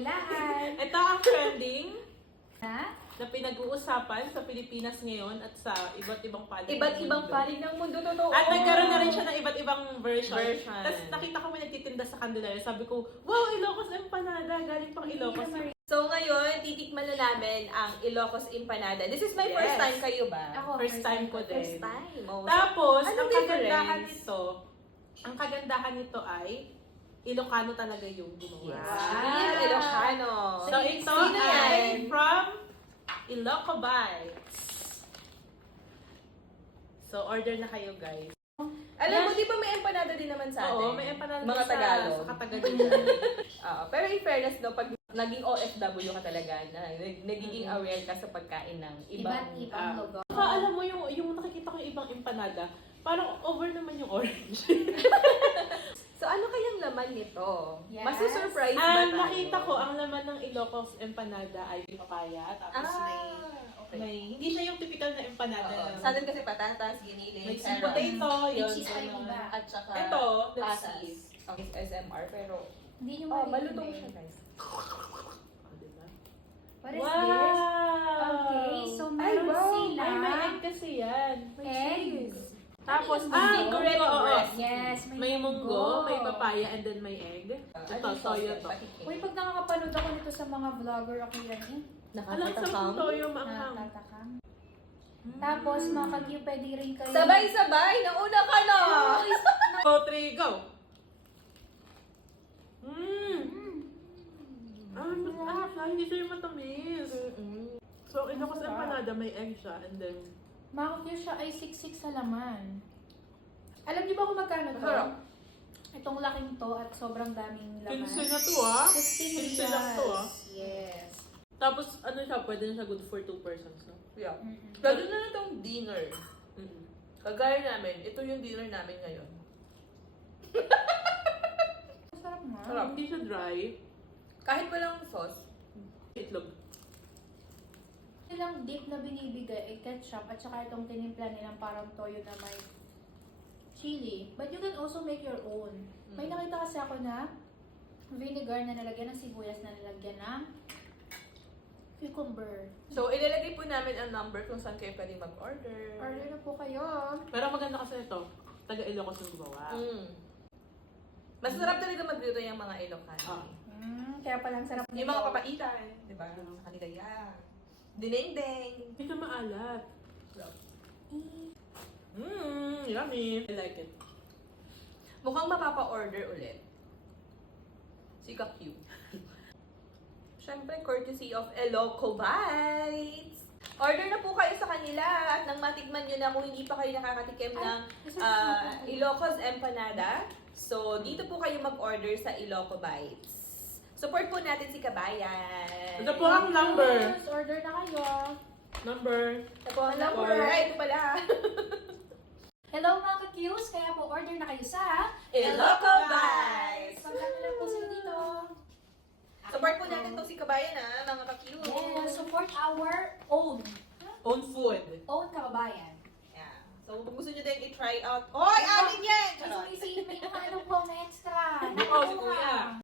lahat. Ito ang trending Ha? na pinag-uusapan sa Pilipinas ngayon at sa iba't ibang panig. Iba't ibang panig ng mundo, totoo. At nagkaroon na rin siya ng iba't ibang version. Version. Tapos nakita ko may nagtitinda sa kanila. Sabi ko, wow, Ilocos Empanada. Galing pang Ilocos. So ngayon, titikman na namin ang Ilocos Empanada. This is my first Yes. time, kayo ba? Ako, First time ko din. First time. Oh. Tapos, Anong ang kagandahan difference? nito, ay Ilocano talaga yung gumawa. Wow. Ilocano. So, ito Sino ay yan? from Iloco Bites. So, order na kayo, guys. Alam mo, di ba may empanada din naman sa atin? Oo, may empanada Mga sa Tagalog. Sa Katagalog. Pero in fairness, no, pag naging OFW ka talaga, na nagiging aware ka sa pagkain ng Iba't ibang... ibang lugar. Saka alam mo, yung nakikita ko yung ibang empanada, parang over naman yung orange. So ano kayang laman nito? Yes. Masu-surprise ba Ang tayo? nakita ko, ang laman ng Ilocos empanada ay papaya, tapos okay. hindi siya yung typical na empanada. Sa atin kasi patatas, giniling, May sweet carrots, potato, yun. cheese pa yung ganun. iba. at saka Ito, pasas. Ang SMR, pero Hindi nyo malutong siya, guys. Oh, diba? What is Wow! this? Okay, so meron wow. sila. Ay, may egg kasi yan. Eggs. Tapos, Ano yung secret oo. recipe? Yes, May munggo, may papaya, and then may egg. Ito, soyo to. Uy, pag nakakapanood ako nito sa mga vlogger, okay yan eh. Alam sa Nakakatakam. toyo maanghang. Nakakatakam. Tapos, mga kagyo, pwede rin kayo. Sabay-sabay! Nauna ka na! 2, 3, go! Mmm! Ano siya? Hindi siya yung matamis. So, Ilocos empanada, may egg siya, and then... Mga kagyo siya ay siksik sa laman. Alam niyo ba kung magkano to? Masarap. Itong laking to at sobrang daming laman. 15 na to, ah. 15 15 lang to, ah. Yes. Tapos, ano siya, pwede na siya good for 2 persons, no? Yeah. Mm-mm. Lalo na itong dinner. Mm-mm. Kagaya namin, ito yung dinner namin ngayon. Masarap nga. Sarap. Hindi siya dry. Kahit walang sauce, Itlog. Nilang dip na binibigay ay ketchup at saka itong tinimpla nilang parang toyo na may chili. But you can also make your own. May nakita kasi ako na vinegar na nalagyan ng sibuyas na nalagyan ng cucumber. so ilalagay po namin ang number kung saan kayo pwedeng mag-order. Order na po kayo. Pero maganda kasi ito. Taga Ilocos yung gumawa. Masarap talaga magluto yung mga Ilocano. Kaya palang sarap Yung mga papaitan, di ba? Sa kanilaya. Dinengdeng. Hindi siya maalat. Yummy. I like it. Mukhang mapapa-order ulit. Si Q. Siyempre, courtesy of Iloco Bites. Order na po kayo sa kanila at nang matikman nyo na kung hindi pa kayo nakakatikim ng Ilocos Empanada. So, dito po kayo mag-order sa Iloco Bites. Support po natin si Kabayan. Ito po ang number. Order na kayo. Number. Ito po ang Number. number. Ay, ito pala. Hello mga ka-Qs! Kaya po order na kayo sa Iloco Bites. Contact na lang po sila dito. Support po natin itong si Kabayan mga ka-cute. Yes, support our own. Own food. Own kababayan. Yeah. So, kung gusto nyo din i-try out, oy, atin yan! Gusto mo isipin may ano po na extra. Oo, si Kuya.